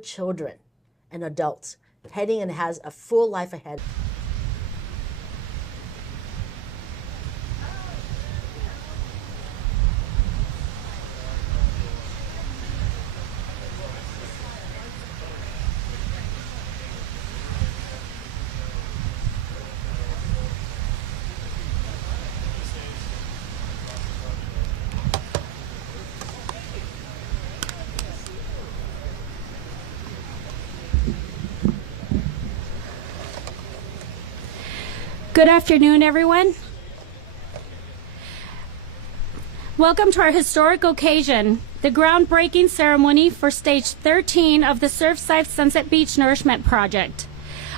children and adults heading and has a full life ahead. Good afternoon, everyone. Welcome to our historic occasion, the groundbreaking ceremony for Stage 13 of the Surfside-Sunset Beach Nourishment Project.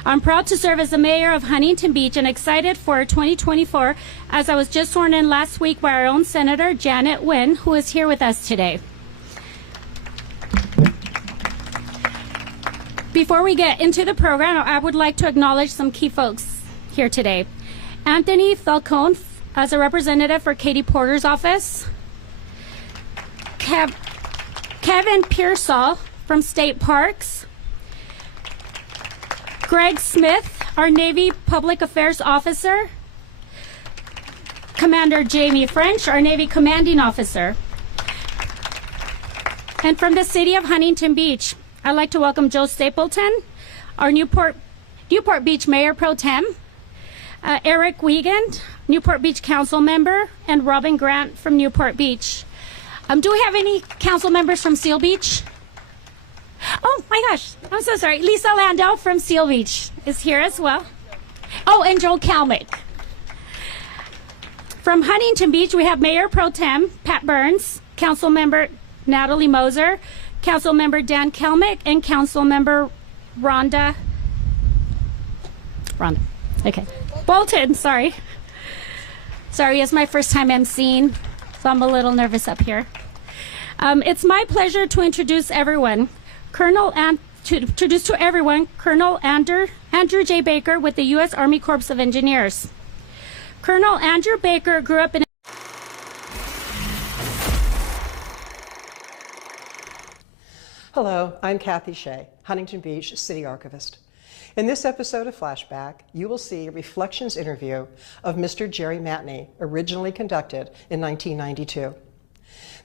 I'm proud to serve as the mayor of Huntington Beach and excited for 2024 as I was just sworn in last week by our own Senator Janet Nguyen, who is here with us today. Before we get into the program, I would like to acknowledge some key folks here today. Anthony Falcone as a representative for Katie Porter's office. Kevin Pearsall from State Parks. Greg Smith, our Navy Public Affairs Officer. Commander Jamie French, our Navy Commanding Officer. And from the city of Huntington Beach, I'd like to welcome Joe Stapleton, our Newport Beach Mayor Pro Tem. Eric Wiegand, Newport Beach Council member, and Robin Grant from Newport Beach. Do we have any council members from Seal Beach? Oh my gosh, I'm so sorry. Lisa Landau from Seal Beach is here as well. Oh, and Joe Calup. From Huntington Beach, we have Mayor Pro Tem Pat Burns, Council member Natalie Moser, Council member Dan Kelmick, and Council member Rhonda. Okay. Bolton, sorry. Sorry, it's my first time emceeing, so I'm a little nervous up here. It's my pleasure to introduce everyone. Colonel Andrew J. Baker with the U.S. Army Corps of Engineers. Colonel Andrew Baker grew up in... Hello, I'm Kathy Shea, Huntington Beach City Archivist. In this episode of Flashback, you will see a reflections interview of Mr. Jerry Matney, originally conducted in 1992.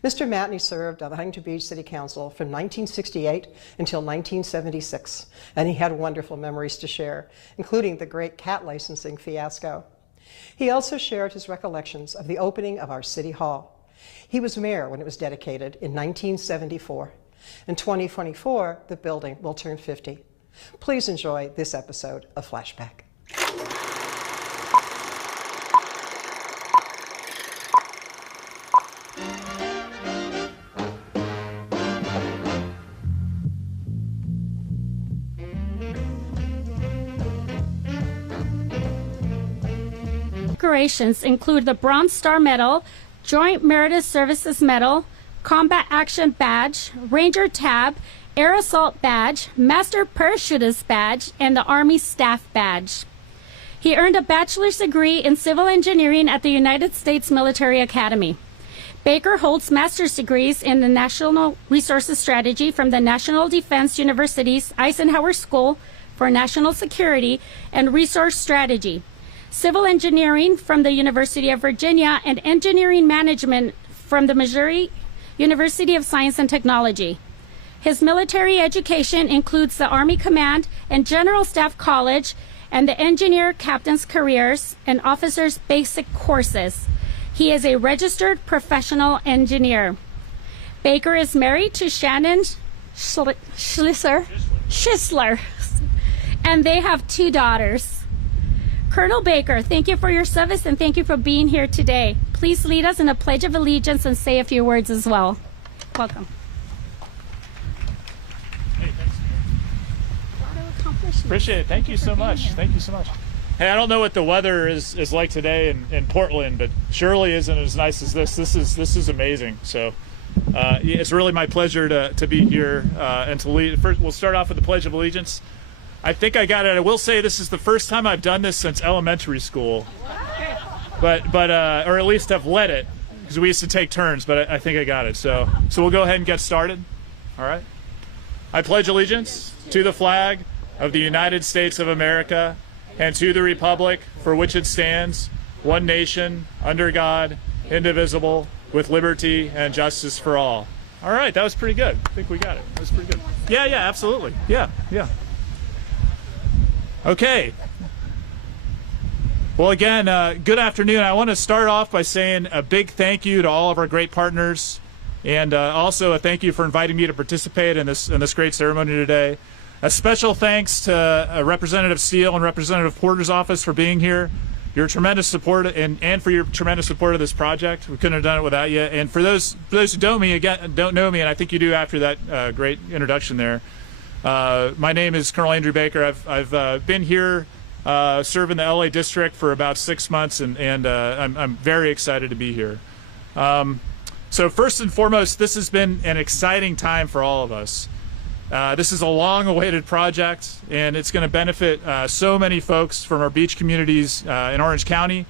Mr. Matney served on the Huntington Beach City Council from 1968 until 1976, and he had wonderful memories to share, including the great cat licensing fiasco. He also shared his recollections of the opening of our City Hall. He was mayor when it was dedicated in 1974. In 2024, the building will turn 50. Please enjoy this episode of Flashback. Decorations include the Bronze Star Medal, Joint Meritorious Services Medal, Combat Action Badge, Ranger Tab, Air Assault Badge, Master Parachutist Badge, and the Army Staff Badge. He earned a bachelor's degree in civil engineering at the United States Military Academy. Baker holds master's degrees in the National Resources Strategy from the National Defense University's Eisenhower School for National Security and Resource Strategy, civil engineering from the University of Virginia, and engineering management from the Missouri University of Science and Technology. His military education includes the Army Command and General Staff College and the Engineer Captain's Careers and Officers Basic Courses. He is a registered professional engineer. Baker is married to Shannon Schisler, and they have 2 daughters. Colonel Baker, thank you for your service and thank you for being here today. Please lead us in a Pledge of Allegiance and say a few words as well. Welcome. Appreciate it. Thank you so much. Thank you so much. Hey, I don't know what the weather is like today in Portland, but surely isn't as nice as this. This is amazing. So it's really my pleasure to be here and to lead. First, we'll start off with the Pledge of Allegiance. I think I got it. I will say this is the first time I've done this since elementary school, but or at least have led it, because we used to take turns. But I think I got it. So we'll go ahead and get started. All right. I pledge allegiance to the flag of the United States of America and to the republic for which it stands, one nation, under God, indivisible, with liberty and justice for all. All right, that was pretty good. I think we got it. That was pretty good. Yeah, absolutely. Yeah. Okay. Well, again, good afternoon. I want to start off by saying a big thank you to all of our great partners, and also a thank you for inviting me to participate in this great ceremony today. A special thanks to Representative Steele and Representative Porter's office for being here. Your tremendous support and for your tremendous support of this project. We couldn't have done it without you. And for those who don't know me, and I think you do after that great introduction there. My name is Colonel Andrew Baker. I've been here serving the LA district for about 6 months, and I'm very excited to be here. So first and foremost, this has been an exciting time for all of us. This is a long-awaited project, and it's going to benefit so many folks from our beach communities in Orange County,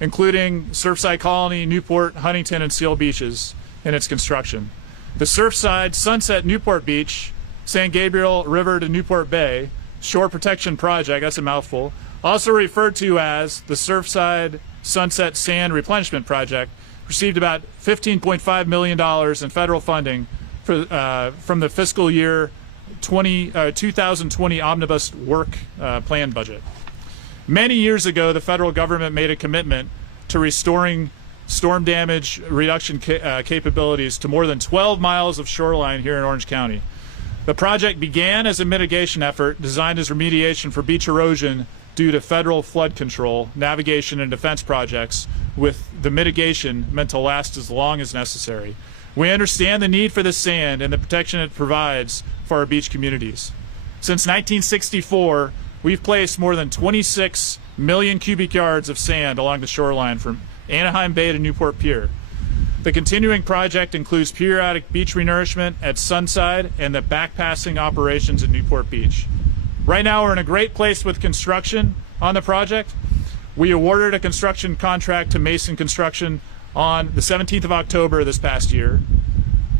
including Surfside Colony, Newport, Huntington, and Seal beaches in its construction. The Surfside-Sunset Newport Beach, San Gabriel River to Newport Bay Shore Protection Project, that's a mouthful, also referred to as the Surfside-Sunset Sand Replenishment Project, received about $15.5 million in federal funding from the fiscal year 2020 Omnibus Work Plan budget. Many years ago, the federal government made a commitment to restoring storm damage reduction capabilities to more than 12 miles of shoreline here in Orange County. The project began as a mitigation effort designed as remediation for beach erosion due to federal flood control, navigation, and defense projects, with the mitigation meant to last as long as necessary. We understand the need for the sand and the protection it provides for our beach communities. Since 1964, we've placed more than 26 million cubic yards of sand along the shoreline from Anaheim Bay to Newport Pier. The continuing project includes periodic beach renourishment at Sunside and the backpassing operations at Newport Beach. Right now, we're in a great place with construction on the project. We awarded a construction contract to Mason Construction on the 17th of October this past year.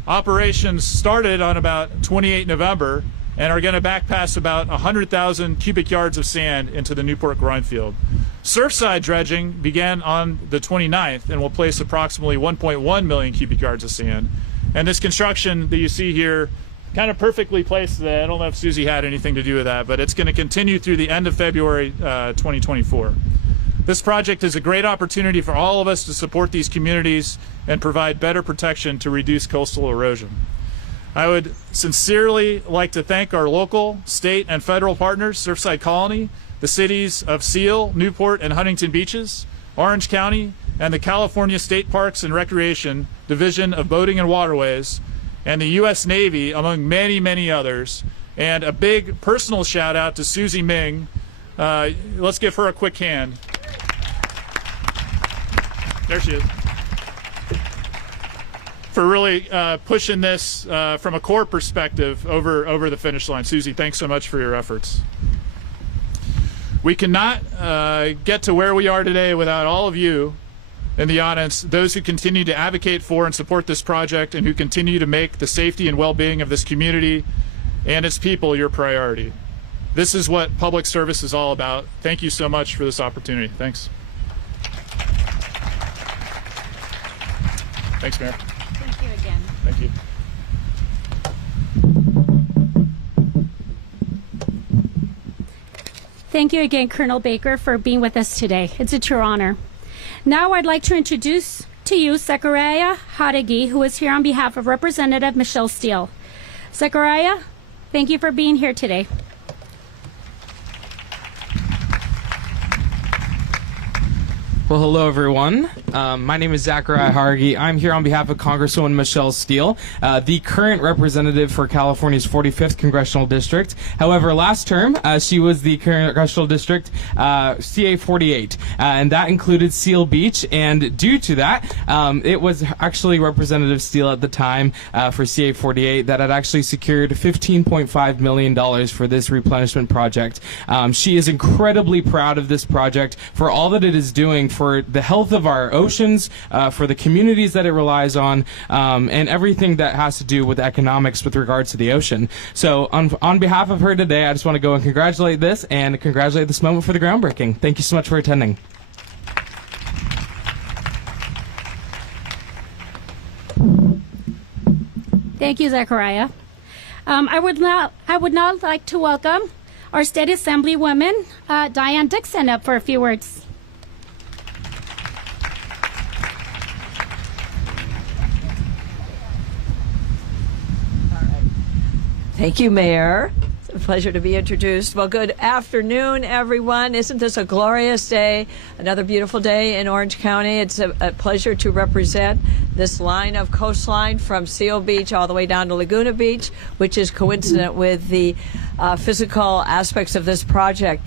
Operations started on about 28 November and are going to backpass about 100,000 cubic yards of sand into the Newport Grindfield. Surfside dredging began on the 29th and will place approximately 1.1 million cubic yards of sand. And this construction that you see here, kind of perfectly placed today. I don't know if Susie had anything to do with that, but it's going to continue through the end of February 2024. This project is a great opportunity for all of us to support these communities and provide better protection to reduce coastal erosion. I would sincerely like to thank our local, state, and federal partners, Surfside Colony, the cities of Seal, Newport, and Huntington Beaches, Orange County, and the California State Parks and Recreation Division of Boating and Waterways, and the U.S. Navy, among many, many others. And a big personal shout out to Susie Ming. Let's give her a quick hand. There she is. For really pushing this from a core perspective over the finish line. Susie, thanks so much for your efforts. We cannot get to where we are today without all of you in the audience, those who continue to advocate for and support this project and who continue to make the safety and well-being of this community and its people your priority. This is what public service is all about. Thank you so much for this opportunity. Thanks. Thanks, Mayor. Thank you again. Thank you. Thank you again, Colonel Baker, for being with us today. It's a true honor. Now I'd like to introduce to you Zachariah Hadegi, who is here on behalf of Representative Michelle Steele. Zachariah, thank you for being here today. Well, hello, everyone. My name is Zachariah Hargi. I'm here on behalf of Congresswoman Michelle Steele, the current representative for California's 45th Congressional District. However, last term, she was the Congressional District CA 48, and that included Seal Beach. And due to that, it was actually Representative Steele at the time for CA 48 that had actually secured $15.5 million for this replenishment project. She is incredibly proud of this project for all that it is doing for the health of our oceans, for the communities that it relies on, and everything that has to do with economics with regards to the ocean. So on behalf of her today, I just want to go and congratulate this and congratulate this moment for the groundbreaking. Thank you so much for attending. Thank you, Zachariah. I would now like to welcome our State Assemblywoman, Diane Dixon, up for a few words. Thank you, Mayor. It's a pleasure to be introduced. Well, good afternoon, everyone. Isn't this a glorious day? Another beautiful day in Orange County. It's a pleasure to represent this line of coastline from Seal Beach all the way down to Laguna Beach, which is coincident with the physical aspects of this project.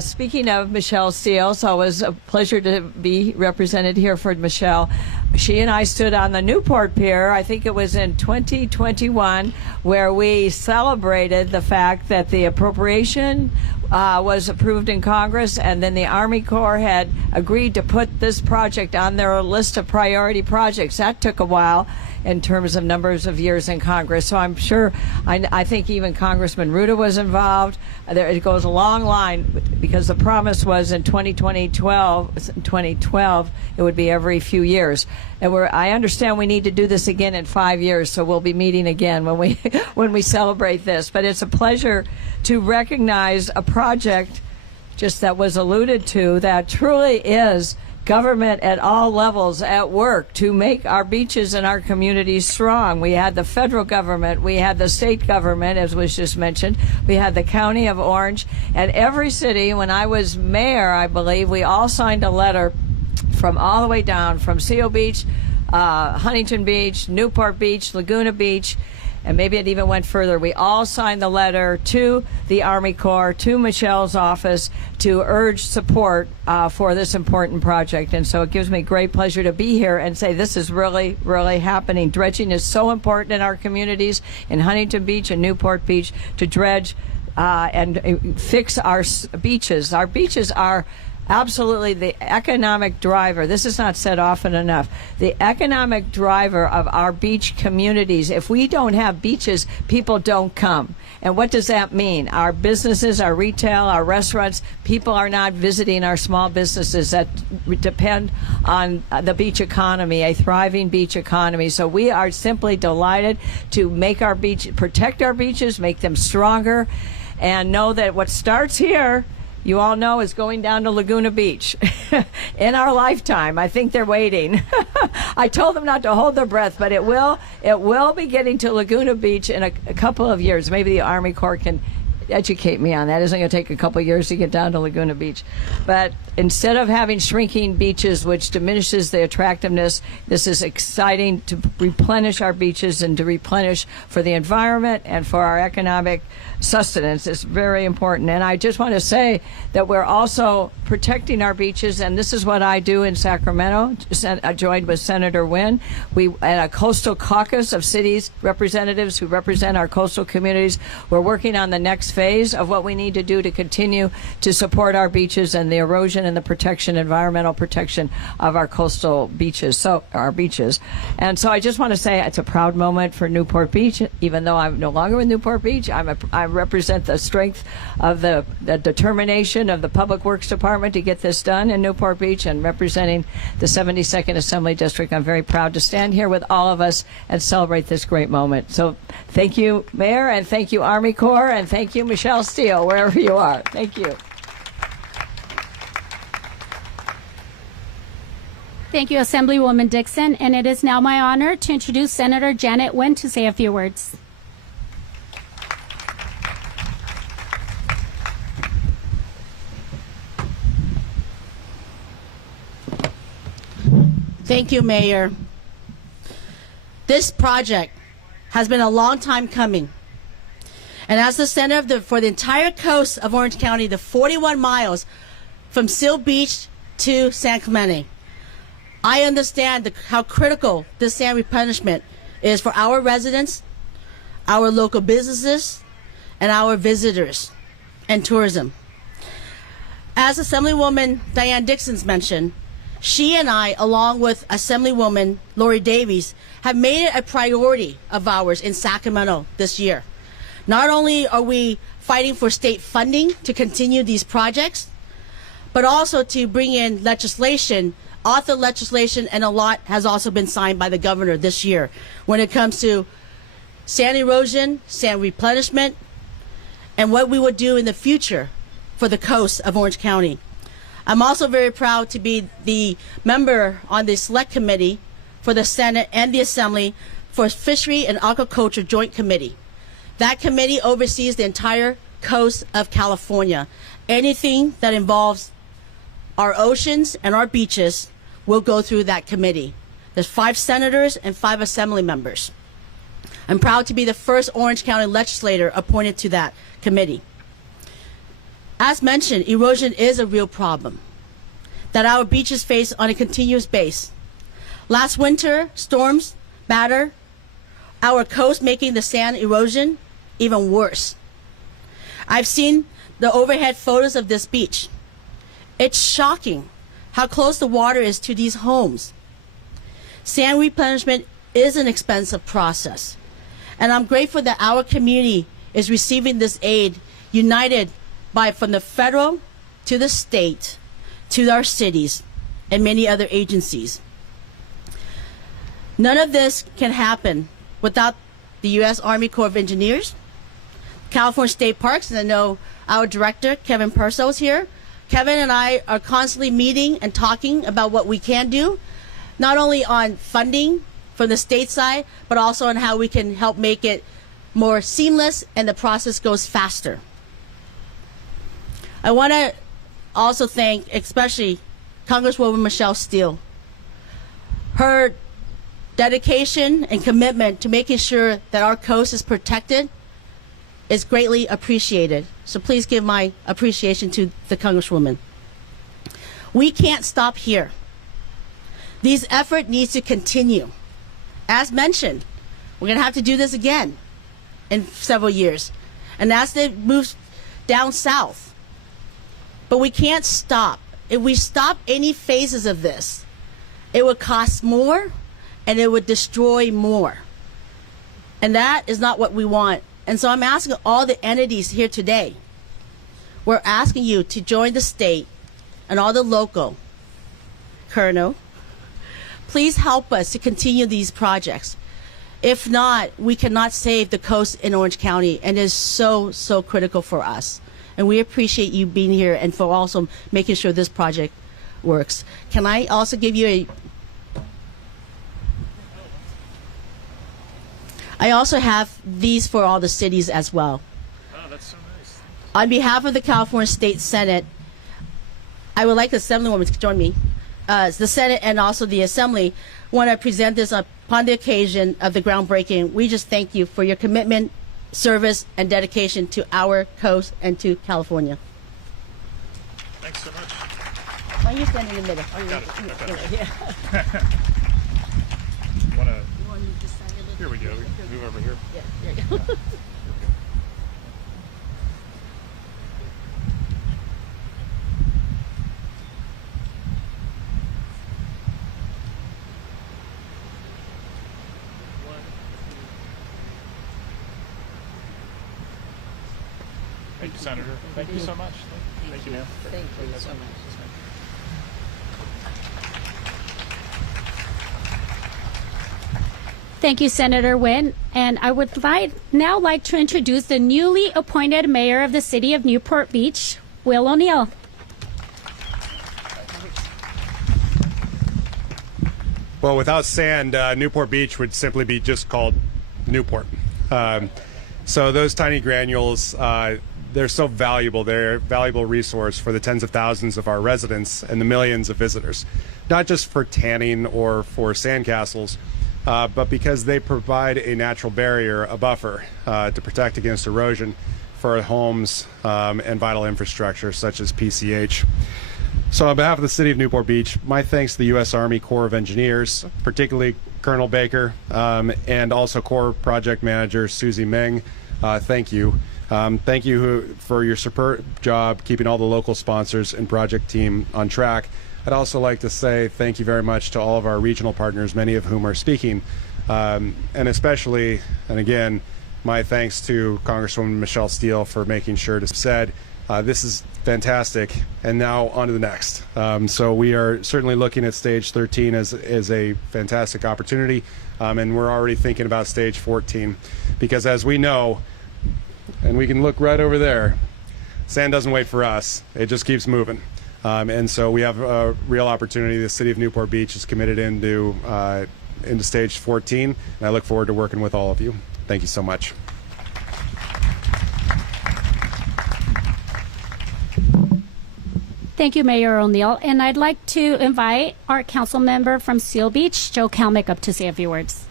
Speaking of Michelle Steele, so it was a pleasure to be represented here for Michelle. She and I stood on the Newport Pier, I think it was in 2021, where we celebrated the fact that the appropriation was approved in Congress, and then the Army Corps had agreed to put this project on their list of priority projects. That took a while in terms of numbers of years in Congress. So I'm sure, I think even Congressman Ruda was involved. It goes a long line, because the promise was in 2012 it would be every few years. And I understand we need to do this again in 5 years, so we'll be meeting again when we when we celebrate this. But it's a pleasure to recognize a project just that was alluded to that truly is government at all levels at work to make our beaches and our communities strong. We had the federal government, we had the state government, as was just mentioned, we had the county of Orange, and every city. When I was mayor, I believe, we all signed a letter from all the way down from Seal Beach, Huntington Beach, Newport Beach, Laguna Beach, and maybe it even went further. We all signed the letter to the Army Corps, to Michelle's office, to urge support for this important project. And so it gives me great pleasure to be here and say this is really, really happening. Dredging is so important in our communities, in Huntington Beach and Newport Beach, to dredge and fix our beaches. Our beaches are absolutely the economic driver. This is not said often enough. The economic driver of our beach communities. If we don't have beaches, people don't come. And what does that mean? Our businesses, our retail, our restaurants, people are not visiting our small businesses that depend on the beach economy, a thriving beach economy. So we are simply delighted to make our beach, protect our beaches, make them stronger, and know that what starts here, you all know, is going down to Laguna Beach in our lifetime. I think they're waiting. I told them not to hold their breath, but it will be getting to Laguna Beach in a couple of years. Maybe the Army Corps can educate me on that. It's going to take a couple of years to get down to Laguna Beach. But instead of having shrinking beaches, which diminishes the attractiveness, this is exciting to replenish our beaches and to replenish for the environment and for our economic sustenance. Is very important. And I just want to say that we're also protecting our beaches, and this is what I do in Sacramento. I joined with Senator Wynn. We at a coastal caucus of cities representatives who represent our coastal communities. We're working on the next phase of what we need to do to continue to support our beaches and the erosion and the protection, environmental protection of our coastal beaches, so our beaches. And so I just want to say it's a proud moment for Newport Beach. Even though I'm no longer with Newport Beach, I represent the strength of the determination of the Public Works Department to get this done in Newport Beach, and representing the 72nd Assembly District. I'm very proud to stand here with all of us and celebrate this great moment. So thank you, Mayor, and thank you, Army Corps, and thank you, Michelle Steele, wherever you are. Thank you. Thank you, Assemblywoman Dixon. And it is now my honor to introduce Senator Janet Wynn to say a few words. Thank you, Mayor. This project has been a long time coming. And as the center for the entire coast of Orange County, the 41 miles from Seal Beach to San Clemente, I understand how critical this sand replenishment is for our residents, our local businesses, and our visitors and tourism. As Assemblywoman Diane Dixon's mentioned, She and I, along with Assemblywoman Lori Davies, have made it a priority of ours in Sacramento this year. Not only are we fighting for state funding to continue these projects, but also to bring in legislation, author legislation, and a lot has also been signed by the governor this year when it comes to sand erosion, sand replenishment, and what we would do in the future for the coast of Orange County. I'm also very proud to be the member on the Select Committee for the Senate and the Assembly for Fishery and Aquaculture Joint Committee. That committee oversees the entire coast of California. Anything that involves our oceans and our beaches will go through that committee. There's 5 senators and 5 assembly members. I'm proud to be the first Orange County legislator appointed to that committee. As mentioned, erosion is a real problem that our beaches face on a continuous basis. Last winter, storms battered our coast, making the sand erosion even worse. I've seen the overhead photos of this beach. It's shocking how close the water is to these homes. Sand replenishment is an expensive process, and I'm grateful that our community is receiving this aid united from the federal to the state to our cities and many other agencies. None of this can happen without the U.S. Army Corps of Engineers, California State Parks, and I know our director, Kevin Purcell, is here. Kevin and I are constantly meeting and talking about what we can do, not only on funding from the state side, but also on how we can help make it more seamless and the process goes faster. I want to also thank especially Congresswoman Michelle Steele. Her dedication and commitment to making sure that our coast is protected is greatly appreciated. So please give my appreciation to the Congresswoman. We can't stop here. These efforts need to continue. As mentioned, we're going to have to do this again in several years. And as it moves down south. But we can't stop. If we stop any phases of this, it would cost more and it would destroy more. And that is not what we want. And so I'm asking all the entities here today, we're asking you to join the state and all the local, Colonel, please help us to continue these projects. If not, we cannot save the coast in Orange County, and it is so, so critical for us. And we appreciate you being here and for also making sure this project works. Can I also give you I also have these for all the cities as well. Oh, that's so nice. On behalf of the California State Senate, I would like the Assemblywoman to join me. The Senate and also the Assembly want to present this upon the occasion of the groundbreaking. We just thank you for your commitment, service, and dedication to our coast and to California. Thanks so much. Why don't you stand in the middle? Got it. Yeah. Here we go. Move over here. Yeah, there you go. Thank you, Senator. Thank you so much. Thank you, ma'am. Thank you so much. Thank you, Senator Nguyen. And I would now like to introduce the newly appointed mayor of the city of Newport Beach, Will ONeal. Well, without sand, Newport Beach would simply be just called Newport. So those tiny granules, they're so valuable. They're a valuable resource for the tens of thousands of our residents and the millions of visitors, not just for tanning or for sandcastles, but because they provide a natural barrier, a buffer, to protect against erosion for our homes and vital infrastructure such as PCH. So on behalf of the city of Newport Beach, my thanks to the U.S. Army Corps of Engineers, particularly Colonel Baker, and also Corps Project Manager Susie Meng. Thank you. Thank you for your superb job keeping all the local sponsors and project team on track I'd also like to say thank you very much to all of our regional partners, many of whom are speaking, and especially, and again, my thanks to Congresswoman Michelle Steele for making sure to said, this is fantastic, and now on to the next. So we are certainly looking at stage 13 as a fantastic opportunity, and we're already thinking about stage 14, because as we know, and we can look right over there, sand doesn't wait for us, it just keeps moving. And so we have a real opportunity. The city of Newport Beach is committed into stage 14, and I look forward to working with all of you. Thank you so much. Thank you, Mayor ONeal. And I'd like to invite our council member from Seal Beach, Joe Calup, up to say a few words.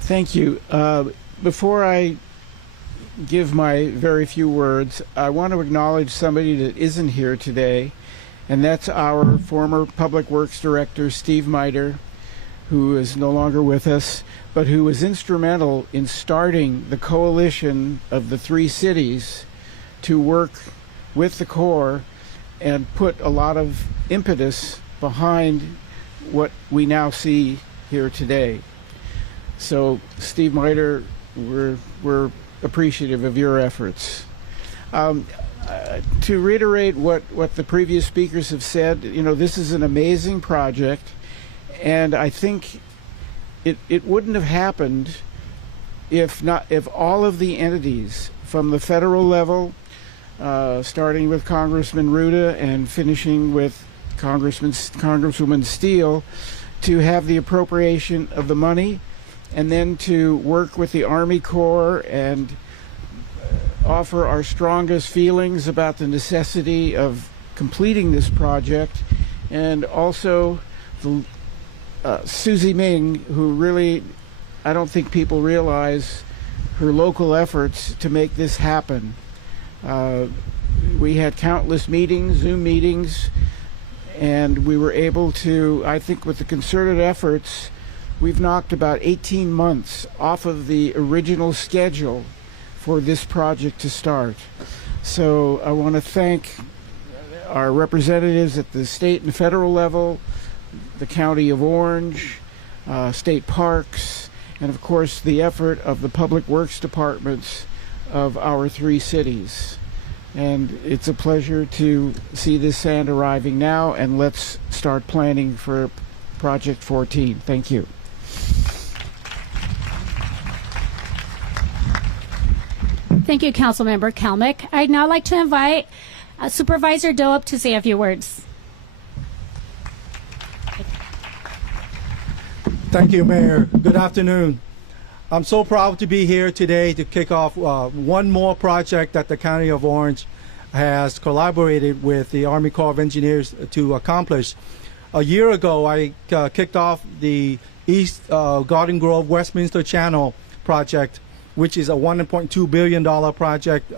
Thank you. Before I give my very few words, I want to acknowledge somebody that isn't here today, and that's our former Public Works Director, Steve Miter, who is no longer with us, but who was instrumental in starting the coalition of the three cities to work with the Corps and put a lot of impetus behind what we now see here today. So, Steve Miter, we're appreciative of your efforts. To reiterate what the previous speakers have said, you know, this is an amazing project, and I think it wouldn't have happened if all of the entities from the federal level, starting with Congressman Ruda and finishing with Congresswoman Steele, to have the appropriation of the money, and then to work with the Army Corps and offer our strongest feelings about the necessity of completing this project, and also the Susie Ming, who really, I don't think people realize her local efforts to make this happen. We had countless meetings, Zoom meetings, and we were able to, I think with the concerted efforts, we've knocked about 18 months off of the original schedule for this project to start. So I want to thank our representatives at the state and federal level, the County of Orange, state parks, and of course the effort of the public works departments of our three cities. And it's a pleasure to see this sand arriving now, and let's start planning for Project 14. Thank you. Thank you, Councilmember Calup. I'd now like to invite Supervisor Doe up to say a few words. Thank you, Mayor. Good afternoon. I'm so proud to be here today to kick off one more project that the County of Orange has collaborated with the Army Corps of Engineers to accomplish. A year ago, I kicked off the East Garden Grove Westminster Channel project, which is a $1.2 billion project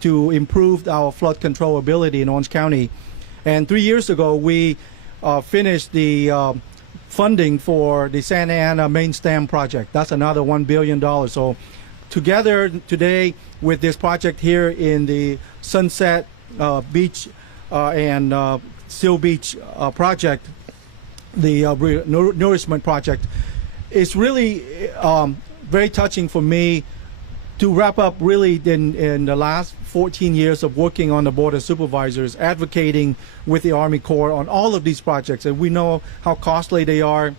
to improve our flood control ability in Orange County. And 3 years ago, we finished the funding for the Santa Ana Main Stem project. That's another $1 billion. So together today with this project here in the Sunset Beach and Seal Beach project, the Renourishment project, it's really very touching for me to wrap up really in the last 14 years of working on the Board of Supervisors, advocating with the Army Corps on all of these projects. And we know how costly they are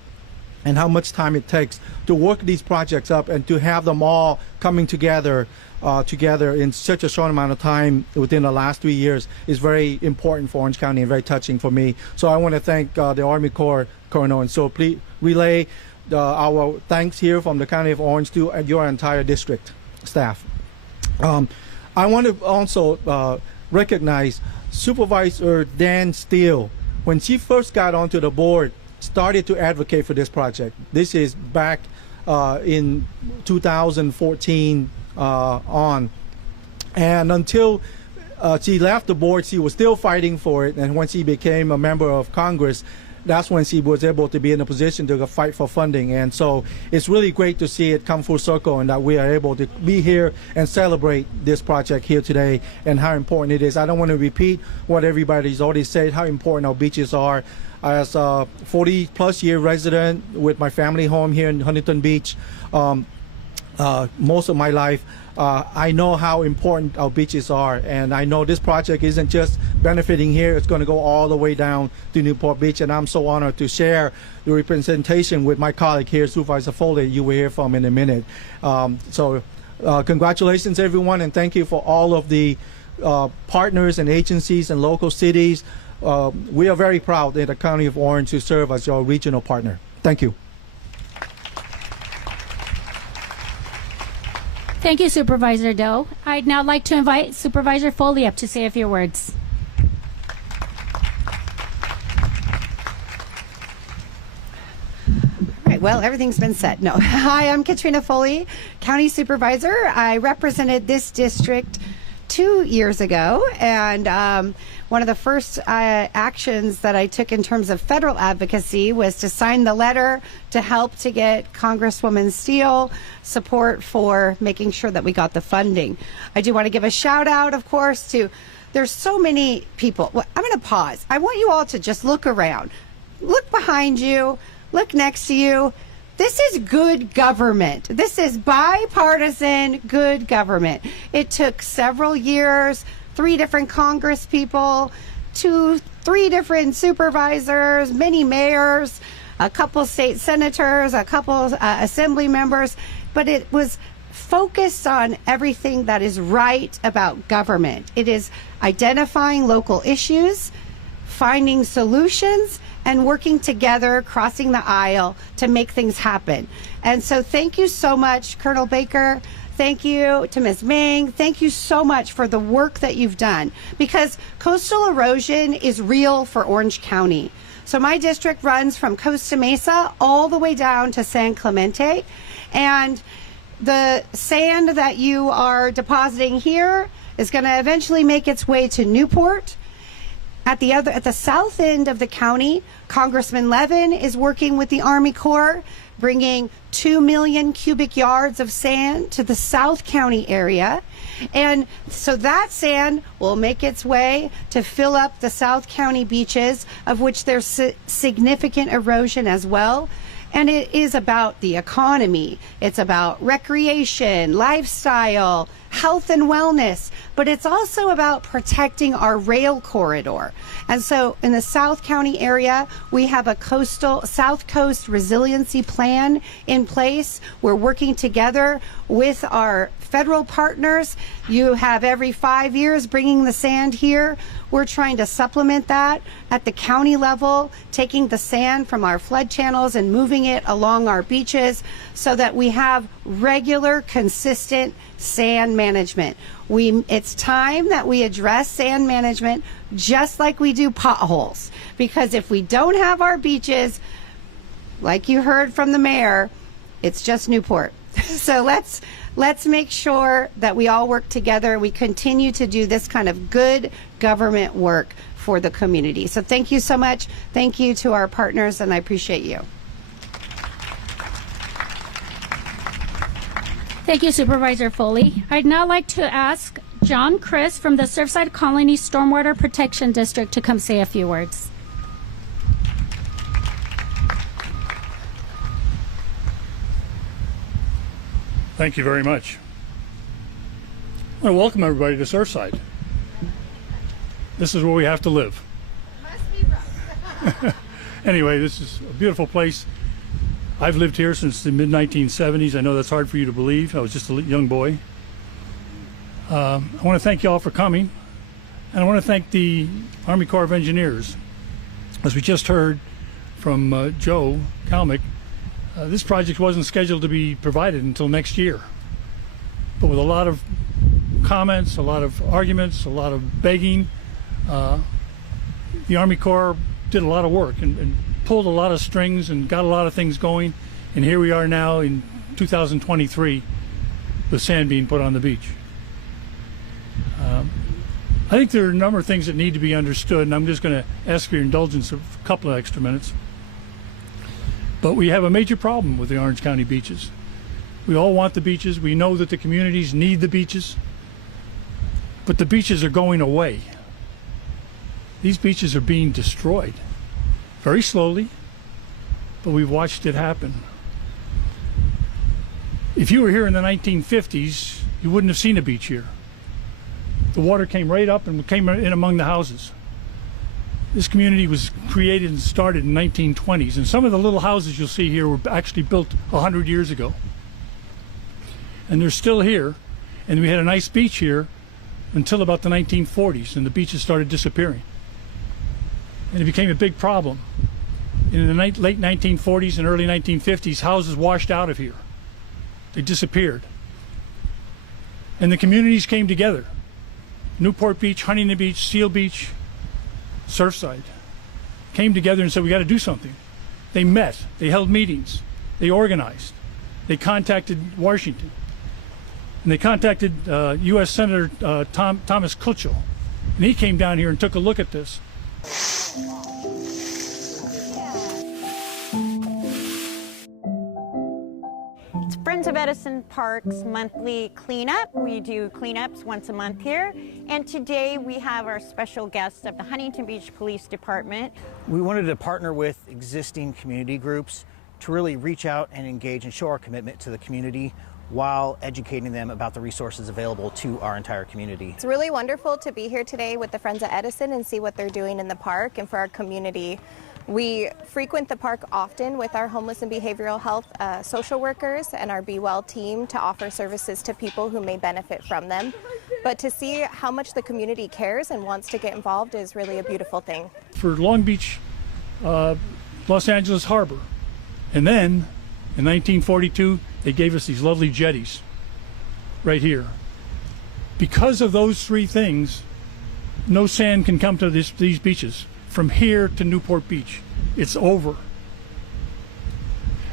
and how much time it takes to work these projects up, and to have them all coming together in such a short amount of time within the last 3 years is very important for Orange County and very touching for me. So I want to thank the Army Corps, Colonel, and so please relay our thanks here from the County of Orange to your entire district staff. I want to also recognize Supervisor Diane Steele. When she first got onto the board, started to advocate for this project. This is back in 2014 on. And until she left the board, she was still fighting for it. And when she became a member of Congress, that's when she was able to be in a position to fight for funding. And so it's really great to see it come full circle and that we are able to be here and celebrate this project here today and how important it is. I don't want to repeat what everybody's already said, how important our beaches are. As a 40-plus year resident with my family home here in Huntington Beach, most of my life, I know how important our beaches are, and I know this project isn't just benefiting here, it's going to go all the way down to Newport Beach, and I'm so honored to share the representation with my colleague here, Supervisor Foley, you will hear from in a minute. Congratulations everyone, and thank you for all of the partners and agencies and local cities. We are very proud in the County of Orange to serve as your regional partner. Thank you. Thank you, Supervisor Doe. I'd now like to invite Supervisor Foley up to say a few words. Right, well, everything's been said. No. Hi, I'm Katrina Foley, County Supervisor. I represented this district 2 years ago, and one of the first actions that I took in terms of federal advocacy was to sign the letter to help to get Congresswoman Steele support for making sure that we got the funding. I do want to give a shout out, of course, to there's so many people. Well, I'm going to pause. I want you all to just look around. Look behind you. Look next to you. This is good government. This is bipartisan good government. It took several years, 3 different Congress people, 3 different supervisors, many mayors, a couple state senators, a couple assembly members, but it was focused on everything that is right about government. It is identifying local issues, finding solutions, and working together, crossing the aisle to make things happen. And so thank you so much, Colonel Baker. Thank you to Ms. Ming. Thank you so much for the work that you've done, because coastal erosion is real for Orange County. So my district runs from Costa Mesa all the way down to San Clemente, and the sand that you are depositing here is going to eventually make its way to Newport. At the south end of the county, Congressman Levin is working with the Army Corps, bringing 2 million cubic yards of sand to the South County area. And so that sand will make its way to fill up the South County beaches, of which there's significant erosion as well. And it is about the economy. It's about recreation, lifestyle, health and wellness, but it's also about protecting our rail corridor. And so in the South County area, we have a South Coast resiliency plan in place. We're working together with our federal partners. You have every 5 years bringing the sand here. We're trying to supplement that at the county level, taking the sand from our flood channels and moving it along our beaches so that we have regular, consistent sand management. It's time that we address sand management just like we do potholes, because if we don't have our beaches, like you heard from the mayor, it's just Newport. So let's make sure that we all work together. We continue to do this kind of good government work for the community. So thank you so much. Thank you to our partners, and I appreciate you. Thank you, Supervisor Foley. I'd now like to ask John Chris from the Surfside Colony Stormwater Protection District to come say a few words. Thank you very much. I want to welcome everybody to Surfside. This is where we have to live. Must be rough. Anyway, this is a beautiful place. I've lived here since the mid-1970s. I know that's hard for you to believe. I was just a young boy. I want to thank you all for coming, and I want to thank the Army Corps of Engineers. As we just heard from Joe Calup, this project wasn't scheduled to be provided until next year. But with a lot of comments, a lot of arguments, a lot of begging, the Army Corps did a lot of work and pulled a lot of strings and got a lot of things going. And here we are now in 2023 with sand being put on the beach. I think there are a number of things that need to be understood, and I'm just going to ask for your indulgence of a couple of extra minutes. But we have a major problem with the Orange County beaches. We all want the beaches. We know that the communities need the beaches. But the beaches are going away. These beaches are being destroyed. Very slowly, but we've watched it happen. If you were here in the 1950s, you wouldn't have seen a beach here. The water came right up and came in among the houses. This community was created and started in the 1920s, and some of the little houses you'll see here were actually built 100 years ago. And they're still here, and we had a nice beach here until about the 1940s, and the beaches started disappearing. And it became a big problem. In the late 1940s and early 1950s, houses washed out of here. They disappeared. And the communities came together. Newport Beach, Huntington Beach, Seal Beach, Surfside came together and said, we got to do something. They met, they held meetings, they organized, they contacted Washington, and they contacted U.S. Senator Thomas Kuchel, and he came down here and took a look at this. It's Friends of Edison Park's monthly cleanup. We do cleanups once a month here, and today we have our special guest of the Huntington Beach Police Department. We wanted to partner with existing community groups to really reach out and engage and show our commitment to the community while educating them about the resources available to our entire community. It's really wonderful to be here today with the Friends of Edison and see what they're doing in the park and for our community. We frequent the park often with our homeless and behavioral health social workers and our Be Well team to offer services to people who may benefit from them. But to see how much the community cares and wants to get involved is really a beautiful thing. For Long Beach, Los Angeles Harbor. And then in 1942, they gave us these lovely jetties right here. Because of those three things, no sand can come to these beaches. From here to Newport Beach, it's over.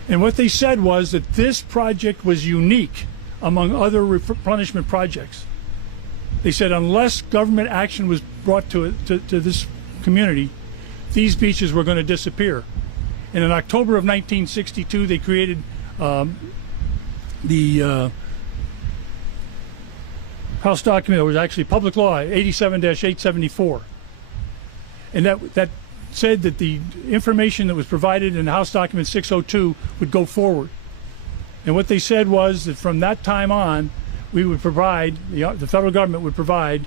And what they said was that this project was unique among other replenishment projects. They said unless government action was brought to this community, these beaches were going to disappear. And in October of 1962, they created the House document. It was actually Public Law 87-874. And that said that the information that was provided in House Document 602 would go forward. And what they said was that from that time on, we would provide, the federal government would provide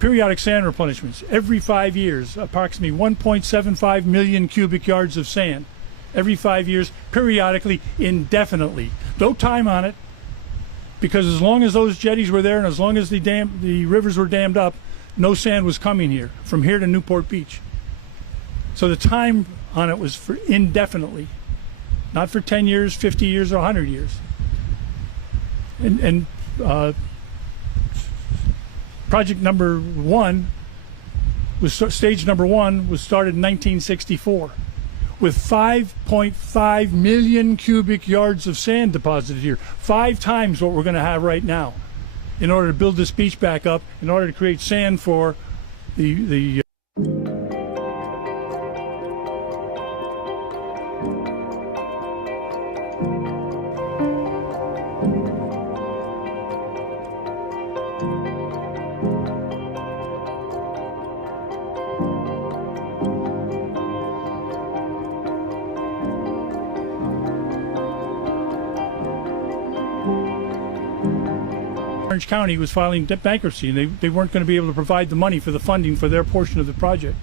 periodic sand replenishments every 5 years, approximately 1.75 million cubic yards of sand every 5 years, periodically, indefinitely. No time on it, because as long as those jetties were there and as long as the rivers were dammed up, no sand was coming here, from here to Newport Beach. So the time on it was for indefinitely, not for 10 years, 50 years, or 100 years. And project number one, stage number one was started in 1964 with 5.5 million cubic yards of sand deposited here, 5 times what we're going to have right now, in order to build this beach back up, in order to create sand for the Orange County was filing bankruptcy, and they weren't going to be able to provide the money for the funding for their portion of the project.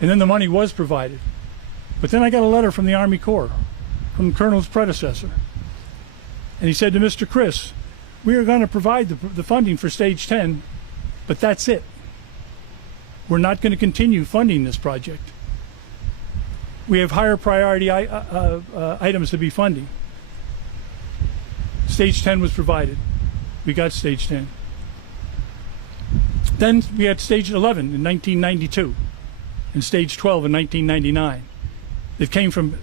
And then the money was provided. But then I got a letter from the Army Corps, from the Colonel's predecessor. And he said to Mr. Chris, we are going to provide the funding for stage 10, but that's it. We're not going to continue funding this project. We have higher priority items to be funding. Stage 10 was provided. We got stage 10. Then we had stage 11 in 1992 and stage 12 in 1999. It came from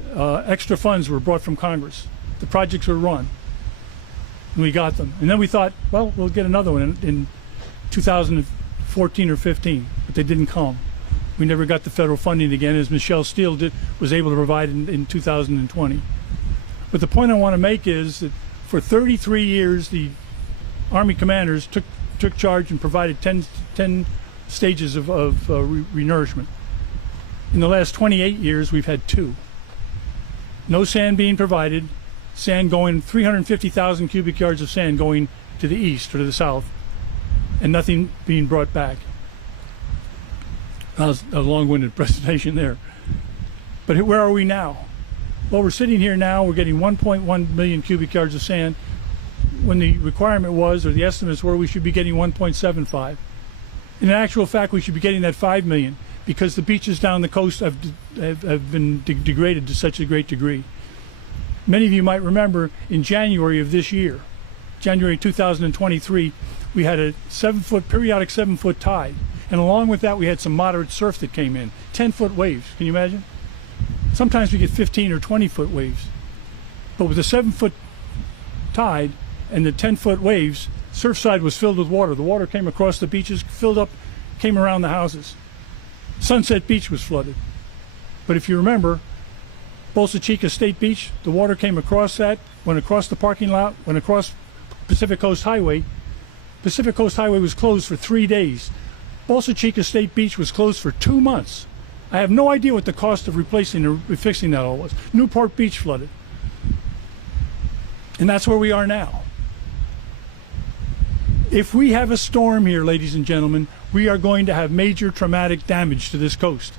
extra funds were brought from Congress. The projects were run, and we got them. And then we thought, well, we'll get another one in 2014 or 15, but they didn't come. We never got the federal funding again, as Michelle Steele was able to provide in 2020. But the point I want to make is that for 33 years, the Army commanders took charge and provided 10 stages of renourishment. In the last 28 years, we've had 2. No sand being provided, sand going, 350,000 cubic yards of sand going to the east or to the south, and nothing being brought back. That was a long-winded presentation there. But where are we now? Well, we're sitting here now, we're getting 1.1 million cubic yards of sand when the requirement was, or the estimates were, we should be getting 1.75. In actual fact, we should be getting that 5 million because the beaches down the coast have been degraded to such a great degree. Many of you might remember in January of this year, January 2023, we had a periodic 7-foot tide. And along with that, we had some moderate surf that came in, 10-foot waves. Can you imagine? Sometimes we get 15 or 20-foot waves. But with the 7-foot tide and the 10-foot waves, Surfside was filled with water. The water came across the beaches, filled up, came around the houses. Sunset Beach was flooded. But if you remember, Bolsa Chica State Beach, the water came across that, went across the parking lot, went across Pacific Coast Highway. Pacific Coast Highway was closed for 3 days. Bolsa Chica State Beach was closed for 2 months. I have no idea what the cost of replacing or fixing that all was. Newport Beach flooded. And that's where we are now. If we have a storm here, ladies and gentlemen, we are going to have major traumatic damage to this coast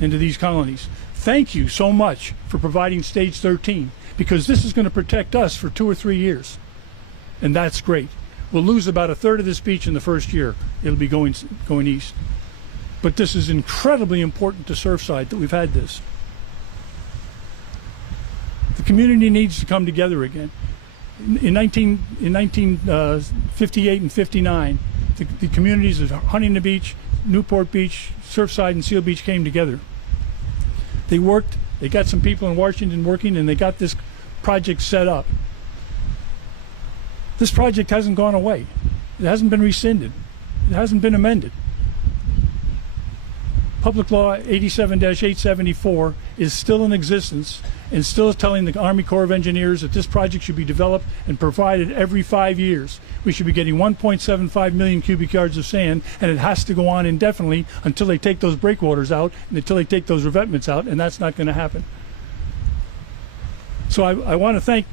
and to these colonies. Thank you so much for providing Stage 13, because this is going to protect us for 2 or 3 years. And that's great. We'll lose about a third of this beach in the first year. It'll be going east. But this is incredibly important to Surfside that we've had this. The community needs to come together again. In 1958 and 59, the communities of Huntington Beach, Newport Beach, Surfside, and Seal Beach came together. They worked, they got some people in Washington working, and they got this project set up. This project hasn't gone away. It hasn't been rescinded. It hasn't been amended. Public Law 87-874 is still in existence and still is telling the Army Corps of Engineers that this project should be developed and provided every 5 years. We should be getting 1.75 million cubic yards of sand, and it has to go on indefinitely until they take those breakwaters out and until they take those revetments out, and that's not going to happen. So I want to thank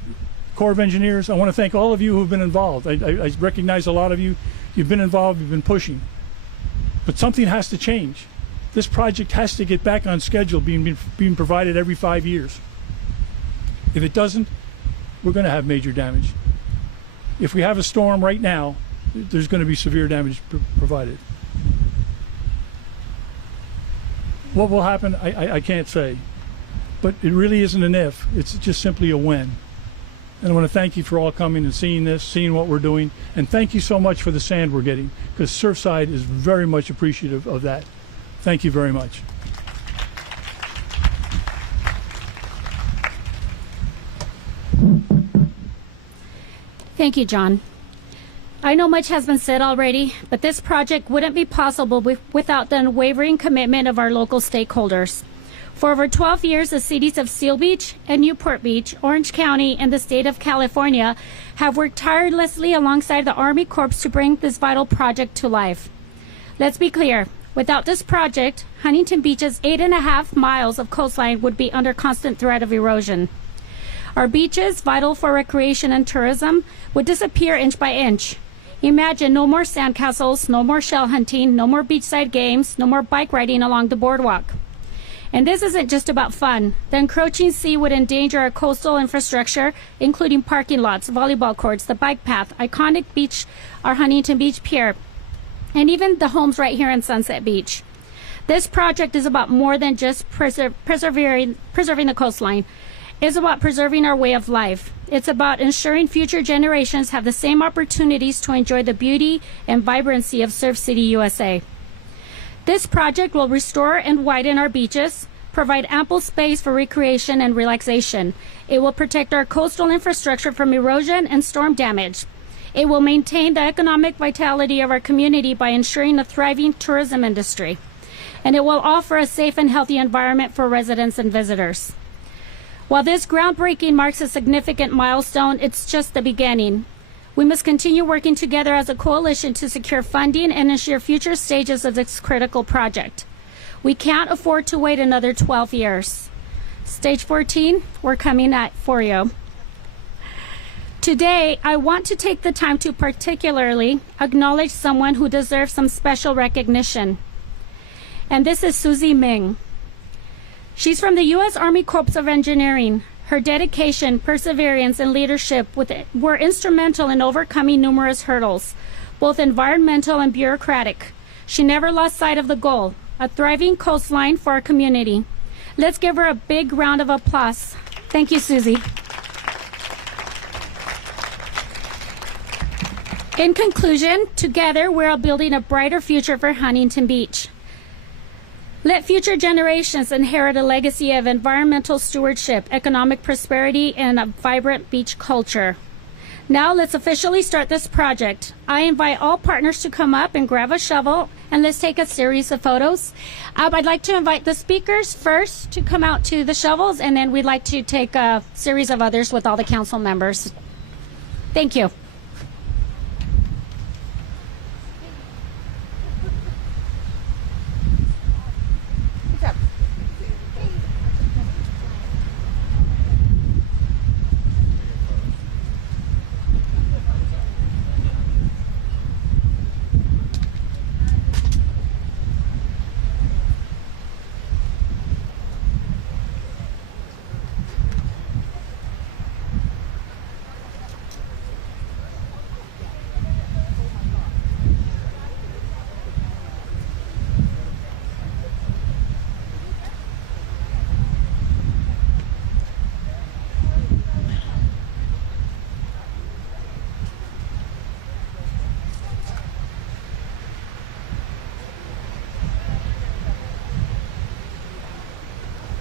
Corps of Engineers. I want to thank all of you who've been involved. I recognize a lot of you. You've been involved, you've been pushing. But something has to change. This project has to get back on schedule, being provided every 5 years. If it doesn't, we're going to have major damage. If we have a storm right now, there's going to be severe damage provided. What will happen, I can't say. But it really isn't an if, it's just simply a when. And I want to thank you for all coming and seeing this, seeing what we're doing. And thank you so much for the sand we're getting, because Surfside is very much appreciative of that. Thank you very much. Thank you, John. I know much has been said already, but this project wouldn't be possible without the unwavering commitment of our local stakeholders. For over 12 years, the cities of Seal Beach and Newport Beach, Orange County, and the state of California have worked tirelessly alongside the Army Corps to bring this vital project to life. Let's be clear. Without this project, Huntington Beach's 8.5 miles of coastline would be under constant threat of erosion. Our beaches, vital for recreation and tourism, would disappear inch by inch. Imagine no more sandcastles, no more shell hunting, no more beachside games, no more bike riding along the boardwalk. And this isn't just about fun. The encroaching sea would endanger our coastal infrastructure, including parking lots, volleyball courts, the bike path, iconic beach, our Huntington Beach Pier, and even the homes right here in Sunset Beach. This project is about more than just preserving the coastline. It's about preserving our way of life. It's about ensuring future generations have the same opportunities to enjoy the beauty and vibrancy of Surf City, USA. This project will restore and widen our beaches, provide ample space for recreation and relaxation. It will protect our coastal infrastructure from erosion and storm damage. It will maintain the economic vitality of our community by ensuring a thriving tourism industry. And it will offer a safe and healthy environment for residents and visitors. While this groundbreaking marks a significant milestone, it's just the beginning. We must continue working together as a coalition to secure funding and ensure future stages of this critical project. We can't afford to wait another 12 years. Stage 14, we're coming for you. Today, I want to take the time to particularly acknowledge someone who deserves some special recognition. And this is Susie Ming. She's from the U.S. Army Corps of Engineering. Her dedication, perseverance, and leadership were instrumental in overcoming numerous hurdles, both environmental and bureaucratic. She never lost sight of the goal, a thriving coastline for our community. Let's give her a big round of applause. Thank you, Susie. In conclusion, together we're building a brighter future for Huntington Beach. Let future generations inherit a legacy of environmental stewardship, economic prosperity, and a vibrant beach culture. Now let's officially start this project. I invite all partners to come up and grab a shovel, and let's take a series of photos. I'd like to invite the speakers first to come out to the shovels, and then we'd like to take a series of others with all the council members. Thank you.